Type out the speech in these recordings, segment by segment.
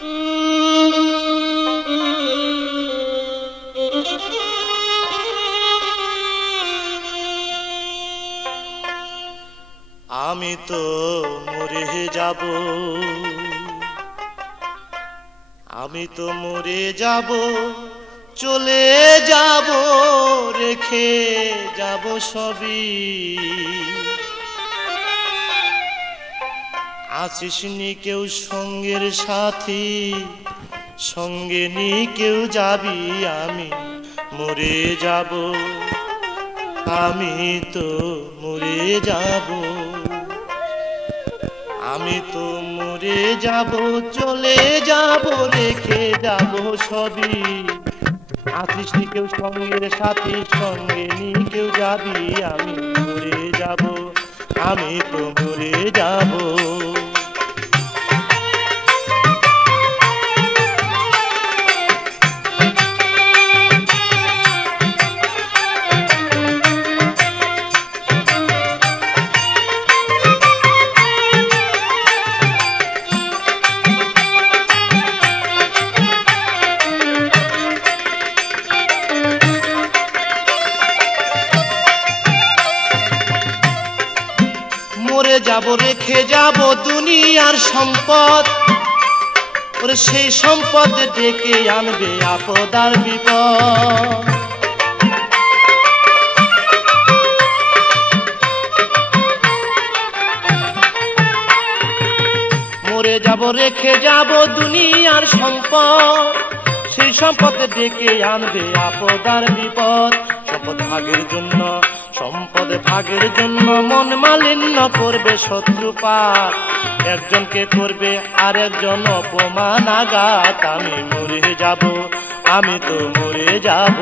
আমি তো মরে যাব, আমি তো মরে যাব, চলে যাব, রেখে যাব সবই। আছিস নি কেউ সঙ্গের সাথী, সঙ্গে নি কেউ যাবি, আমি মরে যাব, আমি তো মরে যাব, আমি তো মরে যাব, চলে যাব, রেখে যাব সবই। আছিস নি কেউ সঙ্গের সাথী, সঙ্গে নি কেউ যাবি, আমি মরে যাব, আমি তো মরে যাব। মরে যাব, রেখে যাব দুনিয়ার সম্পদ, ওরে সেই সম্পদ ডেকে আনবে আপদ আর বিপদ। মরে যাব, রেখে যাব দুনিয়ার সম্পদ, সেই সম্পদ ডেকে আনবে আপদ আর বিপদ। সম্পদ ভাগের জন্য, সম্পদ ভাগের জন্য মন মালিন্য করবে শত্রুপাত, একজনকে করবে আর একজন অপমান আঘাত। আমি মরে যাব, আমি তো মরে যাব।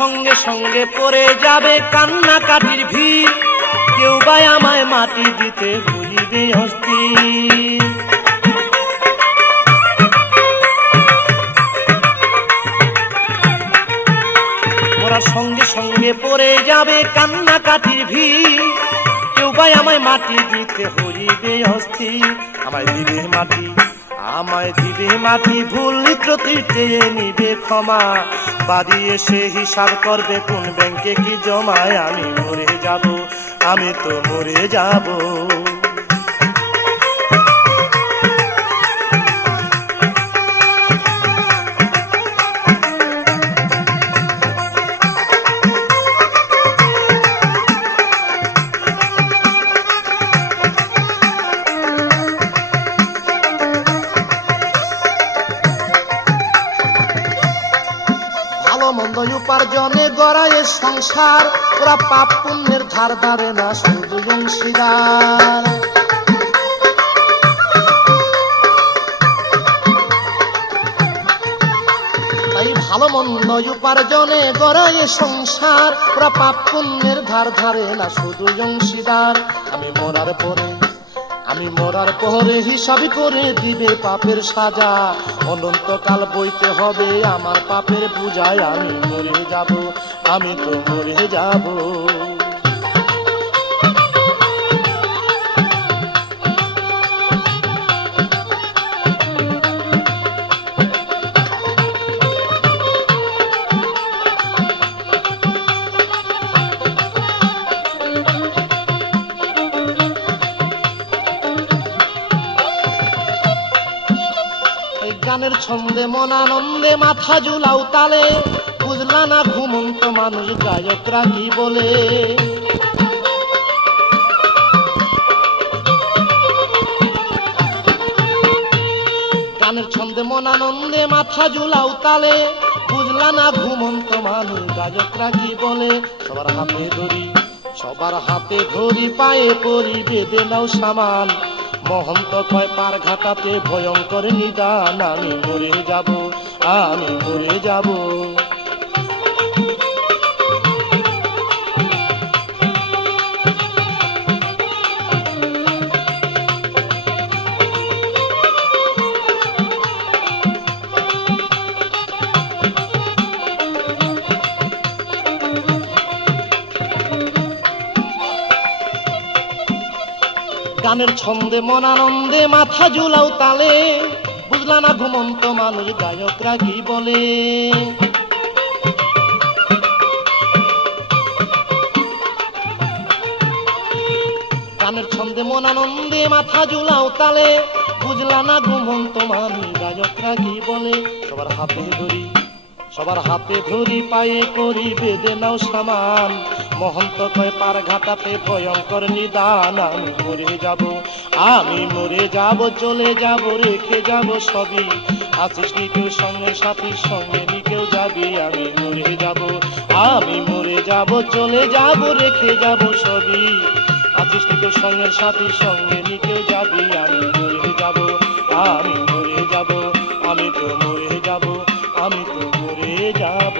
সঙ্গে সঙ্গে পড়ে যাবে কান্নাকাটির ভিড়, কেউ বা আমায় মাটি দিতে হইবে অস্থির। ওরা সঙ্গে সঙ্গে পড়ে যাবে কান্নাকাটির ভিড়, কেউ বা আমায় মাটি দিতে হইবে অস্থির। আমায় দিবে মাটি, আমায় দিবে মাটি, ভুল ত্রুটি চেয়ে নিবে ক্ষমা, বাড়ি এসে হিসাব করবে কোন ব্যাংকে কি জমায়। আমি মরে যাব, আমি তো মরে যাব। মন্দ উপার্জনে গড়ায় সংসার, ওরা পাপ পুণ্যের ধার ধারে না, শুধু অংশীদার। তাই ভালো মন্দ উপার্জনে গড়ায় সংসার, ওরা পাপ পুণ্যের ধার ধারে না, শুধু অংশীদার। আমি মরার পরে, আমি মরার পরে হিসাব করে দিবে পাপের সাজা, অনন্তকাল বইতে হবে আমার পাপের বোঝায়। আমি মরে যাব, আমি তো মরে যাব। গানের ছন্দে মন আনন্দে মাথা ঝুলাও তালে, বুঝলা না ঘুমন্ত মানুষ গায়করা কি বলে। গানের ছন্দে মন আনন্দে মাথা ঝুলাও তালে, বুঝলা না ঘুমন্ত মানুষ গায়করা কি বলে। সবার হাতে ধরি, সবার হাতে ধরি, পায়ে পরি, বেঁধে নাও সামান, মহন্ত কয় পার ঘাটাতে ভয়ঙ্কর নিদান। আমি মরে যাব, আমি মরে যাব। গানের ছন্দে মন আনন্দে মাথা ঝুলাও তালে, বুঝলা না ঘুমন্ত মানুষ গায়করা কি বলে। গানের ছন্দে মন আনন্দে মাথা ঝুলাও তালে, বুঝলা না ঘুমন্ত মানুষ গায়করা কি বলে। সবার হাতে ধরি পায়ে করি বেঁধে নাও সামান, মহন্ত কয় পার ঘাটাতে ভয়ঙ্কর নিদান। আমি মরে যাব চলে যাব রেখে যাব সবই, আছিস নি কেউ সঙ্গে সাথীর সঙ্গে নি কেউ যাবি। আমি মরে যাব চলে যাব রেখে যাব সবই, আছিস নি কেউ সঙ্গে সাথীর সঙ্গে নি কেউ যাবি। আমি মরে যাব আমি তো মরে যাব, আমি তো মরে যাব।